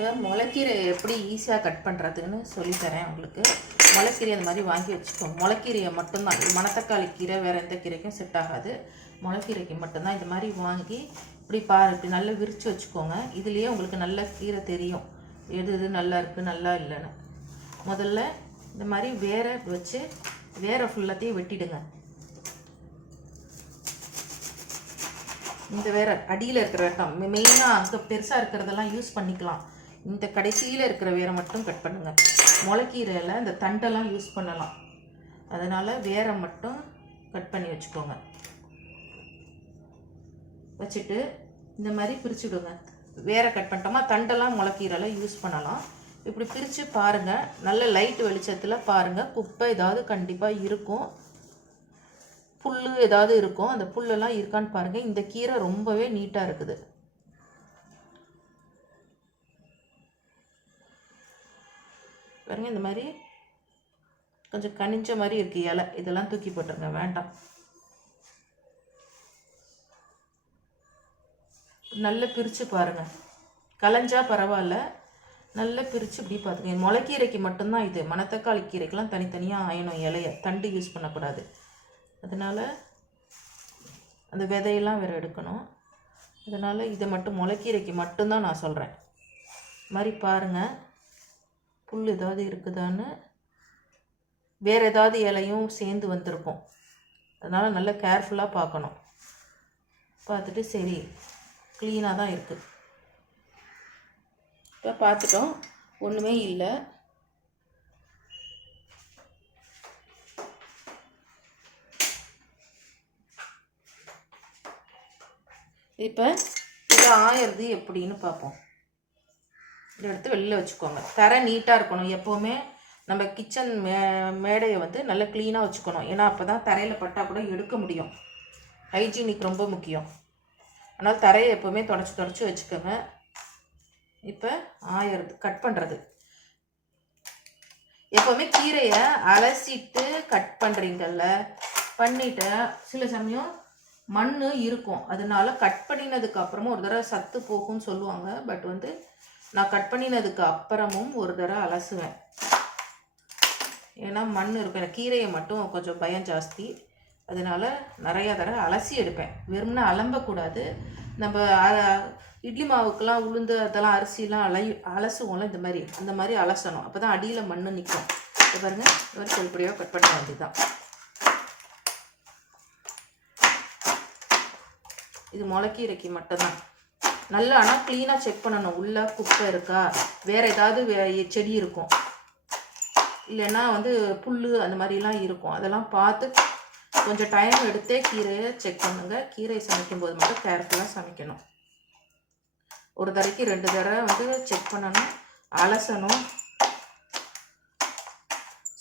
இப்போ முளைக்கீரை எப்படி ஈஸியாக கட் பண்ணுறதுன்னு சொல்லித்தரேன் உங்களுக்கு. முளைக்கீரை அந்த மாதிரி வாங்கி வச்சுக்கோங்க. முளைக்கீரையை மட்டும்தான், இது மணத்தக்காளி கீரை வேறு எந்த கீரைக்கும் செட் ஆகாது. முளைக்கீரைக்கு மட்டும்தான் இந்த மாதிரி வாங்கி இப்படி இப்படி நல்லா விரித்து வச்சுக்கோங்க. இதுலேயே உங்களுக்கு நல்ல கீரை தெரியும், எது எது நல்லா இருக்குது நல்லா இல்லைன்னு. முதல்ல இந்த மாதிரி வேரை வச்சு வேரை ஃபுல்லாத்தையும் வெட்டிடுங்க. இந்த வேற அடியில் இருக்கிற வேட்டம் மெயினாக அங்கே பெருசாக இருக்கிறதெல்லாம் யூஸ் பண்ணிக்கலாம். இந்த கடைசியில் இருக்கிற வேரை மட்டும் கட் பண்ணுங்கள். முளைக்கீரையில் இந்த தண்டெல்லாம் யூஸ் பண்ணலாம், அதனால் வேரை மட்டும் கட் பண்ணி வச்சுக்கோங்க. வச்சுட்டு இந்த மாதிரி பிரித்து விடுங்க. வேரை கட் பண்ணிட்டோமா, தண்டெல்லாம் முளைக்கீரையில் யூஸ் பண்ணலாம். இப்படி பிரித்து பாருங்கள், நல்ல லைட் வெளிச்சத்தில் பாருங்கள். குப்பை ஏதாவது கண்டிப்பாக இருக்கும், புல் ஏதாவது இருக்கும், அந்த புல்லெல்லாம் இருக்கான்னு பாருங்கள். இந்த கீரை ரொம்பவே நீட்டாக இருக்குது. பாருங்கள், இந்த மாதிரி கொஞ்சம் கனிஞ்ச மாதிரி இருக்குது இலை, இதெல்லாம் தூக்கி போட்டுருங்க, வேண்டாம். நல்லா பிரித்து பாருங்கள், கலைஞ்சா பரவாயில்ல, நல்லா பிரித்து இப்படி பார்த்துங்க. முளைக்கீரைக்கு மட்டும்தான் இது, மணத்தக்காளி கீரைக்கெலாம் தனித்தனியாக ஆயணும் இலையை, தண்டு யூஸ் பண்ணக்கூடாது. அதனால் அந்த விதையெல்லாம் வேறு எடுக்கணும். அதனால் இதை மட்டும் முளைக்கீரைக்கு மட்டும்தான் நான் சொல்கிறேன். மாதிரி பாருங்கள், புல் ஏதாவது இருக்குதான்னு. வேறு ஏதாவது இலையும் சேர்ந்து வந்திருக்கும், அதனால் நல்லா கேர்ஃபுல்லாக பார்க்கணும். பார்த்துட்டு சரி க்ளீனாக தான் இருக்குது. இப்போ பார்த்துட்டோம், ஒன்றுமே இல்லை. இப்போ இதை ஆயிடுறது எப்படின்னு பார்ப்போம். இதை எடுத்து வெளியில் வச்சுக்கோங்க. தரை நீட்டாக இருக்கணும். எப்போவுமே நம்ம கிச்சன் மேடையை வந்து நல்லா க்ளீனாக வச்சுக்கணும். ஏன்னா அப்போ தான் தரையில் பட்டால் கூட எடுக்க முடியும். ஹைஜீனிக் ரொம்ப முக்கியம். அதனால் தரையை எப்போவுமே தொடச்சி வச்சுக்கோங்க. இப்போ ஆயிடுறது கட் பண்ணுறது. எப்போவுமே கீரையை அலசிட்டு கட் பண்ணுறீங்கல்ல, பண்ணிவிட்டு சில சமயம் மண் இருக்கும், அதனால கட் பண்ணினதுக்கு அப்புறமும் ஒரு தடவை சத்து போகும்னு சொல்லுவாங்க. பட் வந்து நான் கட் பண்ணினதுக்கு அப்புறமும் ஒரு தடவை அலசுவேன். ஏன்னா மண் இருக்கும், எனக்கு கீரையை மட்டும் கொஞ்சம் பயம் ஜாஸ்தி, அதனால நிறையா தடவை அலசி எடுப்பேன். வெறும்னா அலம்பக்கூடாது. நம்ம இட்லி மாவுக்கெல்லாம் உளுந்து அதெல்லாம் அரிசிலாம் அலசுவோம்ல, அந்த மாதிரி அலசணும். அப்போ தான் அடியில் மண் நிற்கும். இப்போ பாருங்கள், ஒரு செல்படியாக கட் பண்ண வேண்டியதுதான். இது முளைக்கீரைக்கு மட்டும்தான். நல்லா ஆனால் க்ளீனாக செக் பண்ணணும், உள்ளே குப்பை இருக்கா, வேறு ஏதாவது செடி இருக்கும், இல்லைன்னா வந்து புல் அந்த மாதிரிலாம் இருக்கும். அதெல்லாம் பார்த்து கொஞ்சம் டைம் எடுத்தே கீரையை செக் பண்ணுங்கள். கீரை சமைக்கும் போது மட்டும் கேர்ஃபுல்லாக சமைக்கணும். ஒரு தடவைக்கு 2 தடவை வந்து செக் பண்ணணும், அலசணும்.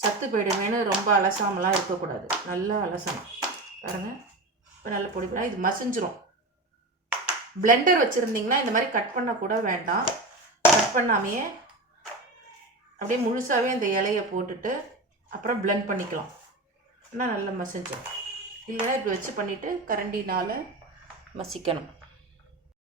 சத்து போயிடுமேனு ரொம்ப அலசாமலாம் இருக்கக்கூடாது, நல்லா அலசணும். பாருங்கள், இப்போ நல்லா பொடி பண்ணால் இது மசிஞ்சிரும். பிளெண்டர் வச்சுருந்தீங்கன்னா இந்த மாதிரி கட் பண்ண கூட வேண்டாம். கட் பண்ணாமையே அப்படியே முழுசாகவே இந்த இலையை போட்டுட்டு அப்புறம் பிளெண்ட் பண்ணிக்கலாம். ஆனால் நல்லா மசிஞ்சிடும். இல்லைன்னா இப்படி வச்சு பண்ணிவிட்டு கரண்டினால் மசிக்கணும்.